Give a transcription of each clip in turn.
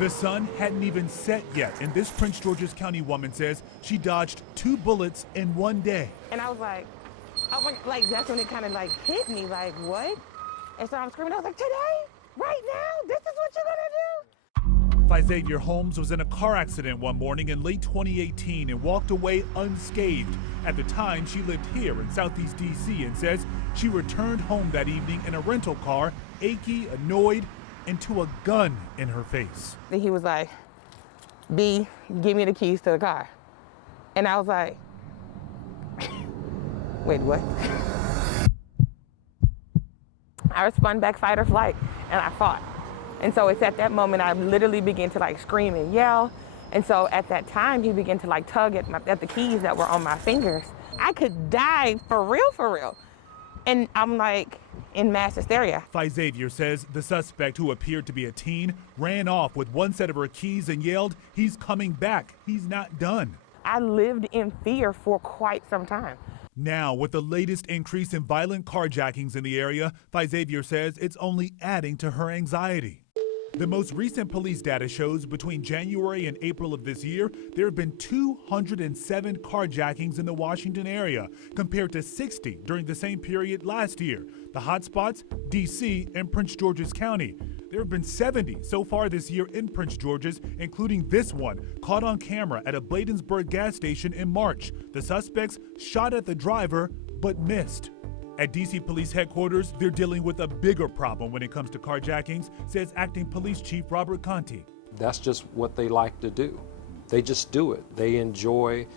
The sun hadn't even set yet, and this Prince George's County woman says she dodged 2 bullets in one day. And I was like, that's when it kind of like hit me, like, what? And so I'm screaming, I was like, today? Right now? This is what you're gonna do? Xavier Holmes was in a car accident one morning in late 2018 and walked away unscathed. At the time, she lived here in Southeast DC and says she returned home that evening in a rental car, achy, annoyed, and to a gun in her face. He was like, B, give me the keys to the car. And I was like, wait, what? I spun back, fight or flight, and I fought. And so it's at that moment I literally began to like scream and yell. And so at that time, he began to like tug at the keys that were on my fingers. I could die for real, for real. And I'm like in mass hysteria. Xavier says the suspect, who appeared to be a teen, ran off with one set of her keys and yelled, "He's coming back. He's not done." I lived in fear for quite some time. Now, with the latest increase in violent carjackings in the area, Xavier says it's only adding to her anxiety. The most recent police data shows between January and April of this year, there have been 207 carjackings in the Washington area, compared to 60 during the same period last year. The hotspots, D.C. and Prince George's County. There have been 70 so far this year in Prince George's, including this one, caught on camera at a Bladensburg gas station in March. The suspects shot at the driver, but missed. At D.C. Police Headquarters, they're dealing with a bigger problem when it comes to carjackings, says Acting Police Chief Robert Conti. That's just what they like to do. They just do it. They enjoy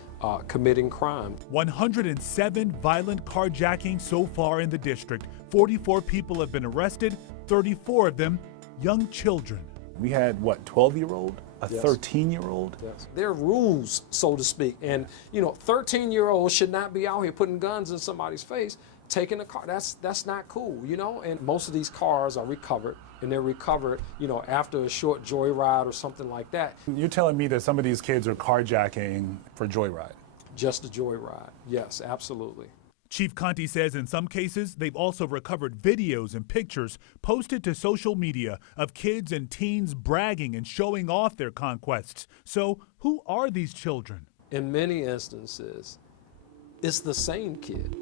committing crime. 107 violent carjackings so far in the district. 44 people have been arrested, 34 of them young children. We had, what, 12-year-old? A Yes. 13-year-old? Yes. There are rules, so to speak. And, 13-year-olds should not be out here putting guns in somebody's face, taking a car. That's not cool, And most of these cars are recovered, and they're recovered, after a short joyride or something like that. You're telling me that some of these kids are carjacking for joyride? Just a joyride. Yes, absolutely. Chief Conti says in some cases, they've also recovered videos and pictures posted to social media of kids and teens bragging and showing off their conquests. So who are these children? In many instances, it's the same kid.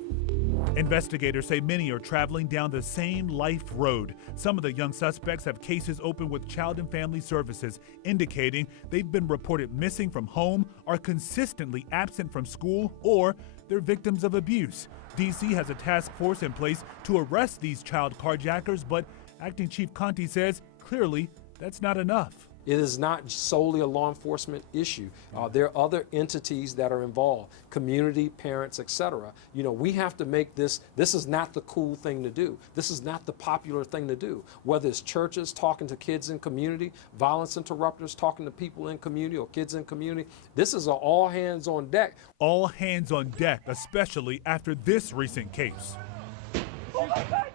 Investigators say many are traveling down the same life road. Some of the young suspects have cases open with Child and Family Services, indicating they've been reported missing from home, are consistently absent from school, or they're victims of abuse. D.C. has a task force in place to arrest these child carjackers, but Acting Chief Conti says clearly that's not enough. It is not solely a law enforcement issue. There are other entities that are involved, community, parents, etc. We have to make this is not the cool thing to do. This is not the popular thing to do. Whether it's churches talking to kids in community, violence interrupters talking to people in community or kids in community, this is an all hands on deck. All hands on deck, especially after this recent case. Oh my God.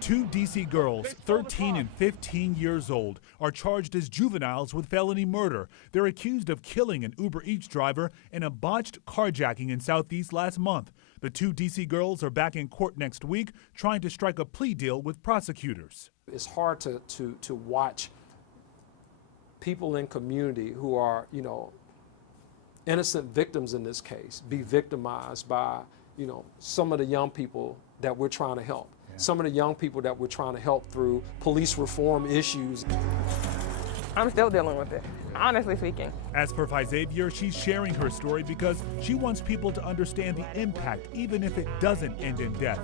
2 D.C. girls, 13 and 15 years old, are charged as juveniles with felony murder. They're accused of killing an Uber Eats driver in a botched carjacking in Southeast last month. The 2 D.C. girls are back in court next week, trying to strike a plea deal with prosecutors. It's hard to watch people in community who are, innocent victims in this case be victimized by, some of the young people that we're trying to help. Some of the young people that we're trying to help through police reform issues. I'm still dealing with it, honestly speaking. As for Xavier, she's sharing her story because she wants people to understand the impact, even if it doesn't end in death.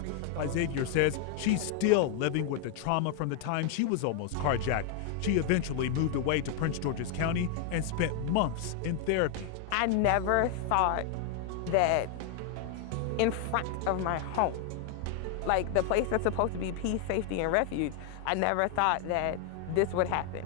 Xavier says she's still living with the trauma from the time she was almost carjacked. She eventually moved away to Prince George's County and spent months in therapy. I never thought that in front of my home, like the place that's supposed to be peace, safety, and refuge, I never thought that this would happen.